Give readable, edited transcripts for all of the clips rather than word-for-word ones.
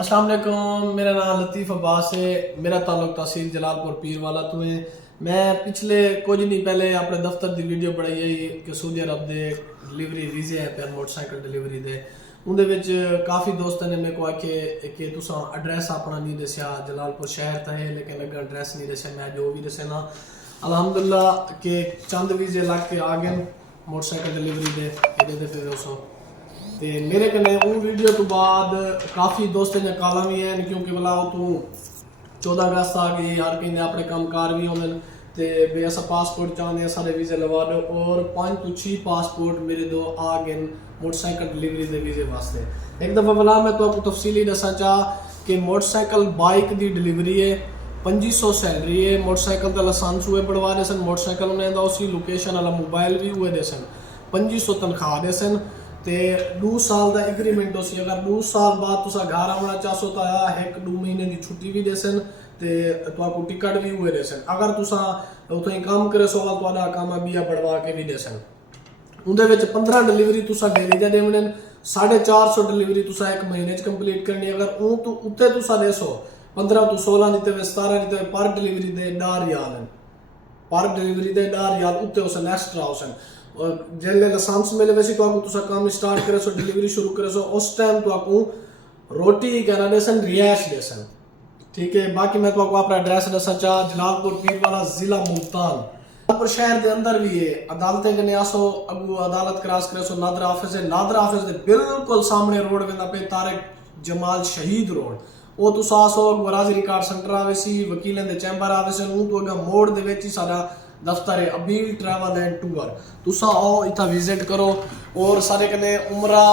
अस्सलाम वालेकुम, मेरा नाम लतीफ़ अब्बास है। मेरा ताल्लुक तहसील जलालपुर पीर वाला तो है। मैं पिछले कुछ दिन पहले अपने दफ्तर की वीडियो बनाई है कि सऊदी अरब के डिलीवरी वीजे है पे मोटरसाइकिल डिलीवरी दे उनदे विच काफ़ी दोस्तों ने मेरे को आखे कि तुसा एड्रैस अपना नहीं दसिया, जलालपुर शहर तो है लेकिन अगर एड्रैस नहीं दसिया। मैं जो भी दसे ना अल्हम्दुलिल्लाह के चंद वीजे लग के आ गए मोटरसाइकिल डिलीवरी दे ये फिर उस ते मेरे कन्नै वो वीडियो तो बाद काफ़ी दोस्तें ने काला भी हैं क्योंकि भला तू 14 अगस्त आ गई हर कहीं अपने काम कार भी होंगे तो बे अस पासपोर्ट चाहते हैं सारे वीजे लगा दो और 5 तो 6 पासपोर्ट मेरे दो आ गए मोटरसाइकिल डिलीवरी के वीजे वास्ते। एक दफ़ा भला मैं तो आपको तफसीली दसा चाह कि मोटरसाइकिल बाइक की डिलीवरी है 2500 सैलरी है। मोटरसाइकिल का लाइसेंस हुए बढ़वा दे सन, मोटरसाइकिल उन्हें उसी लोकेशन वाला मोबाइल भी हुए दे सन, 2500 तनख्वाह दे सन ते 2 साल का एग्रीमेंट हो सी। अगर 2 साल बाद तुसा घर आना चाहो तो 1-2 महीने की छुट्टी भी दे सन ते तुहाकू टिकट भी हुए दे सन। अगर तुसा उतनी काम करे सो तो काम बिया बढ़वा के भी दे सन। उनदे विच 15 डिलीवरी तुसा डेली दे देने, 450 डिलीवरी तुसा एक महीने च कंप्लीट करनी। अगर ऊँ तो उत्ते तुसा दे सो 15 तो 16 नहीं तो 17 नहीं तो पर डिलीवरी दे 10 रियाल हैं, पर डिलीवरी दे 10 रियाल उत्ते उसन एक्स्ट्रा उसन। और जेल्ले लाइसेंस मिले वैसे तो आपको तुसा काम स्टार्ट करे सो डिलीवरी शुरू करे सो उस टाइम तो आपको रोटी कहना देसन रिहायश देसन। ठीक है, बाकी मैं तो आपको अपना एड्रेस दसा चाह जलालपुर पीर वाला जिला मुल्तान जलालपुर शहर के अंदर भी है। अदालतें कने आसो अगू अदालत क्रॉस करे सो नादरा ऑफिस है, नादरा ऑफिस के बिल्कुल सामने रोड वेंदा पे तारिक जमाल शहीद रोड वो तुसा आसो वराजी रिकॉर्ड सेंटर आवे सी वकीलें दे चैंबर आवे सन ऊ तो अगर मोड़ दे विच ही सारा दफ्तर है अबील ट्रैवल एंड टूर। तुसा आओ इतना विजिट करो और सारे कने उमरा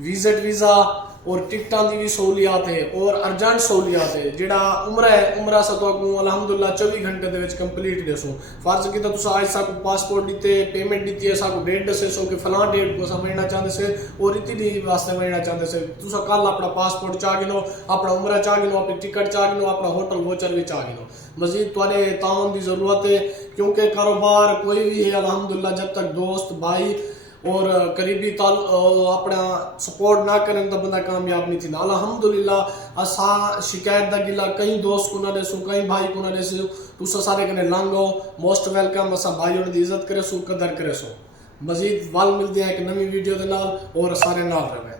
विजिट वीज़ा और टिकटा की भी सहूलियात है और अर्जेंट सहूलियात है। जेड़ा उमरा है उमरा सा तो अलहमदुल्ला 24 घंटे दे विच कंप्लीट देसो। फर्ज किया तुसा आज साकू पासपोर्ट दीते पेमेंट दी है साकू डेट दसे सो कि फलां डेट को समझना चाहते से और इतनी वास्ते मिलना चाहते से तुसा कल अपना पासपोर्ट चाह गिनो, अपना उमरा चाह गिनो, अपनी टिकट चाह गिनो, अपना होटल वोचर भी चाह गिनो। मजीद तुआरे ताउन की जरूरत है क्योंकि कारोबार कोई भी है अल्हम्दुलिल्लाह जब तक दोस्त भाई और करीबी ताल अपना सपोर्ट ना करें तो बंदा कामयाब नहीं थी ना। अल्हम्दुलिल्लाह असा शिकायत दा गिला कई दोस्त को ना देसू कई भाई को ना देसू तुसा सारे कने लांगो मोस्ट वेलकम। असा भाइयों की इज्जत करे सो कदर करे सो। मजीद वाल मिलते हैं एक नवी वीडियो के नाल और सारे नाल रहे।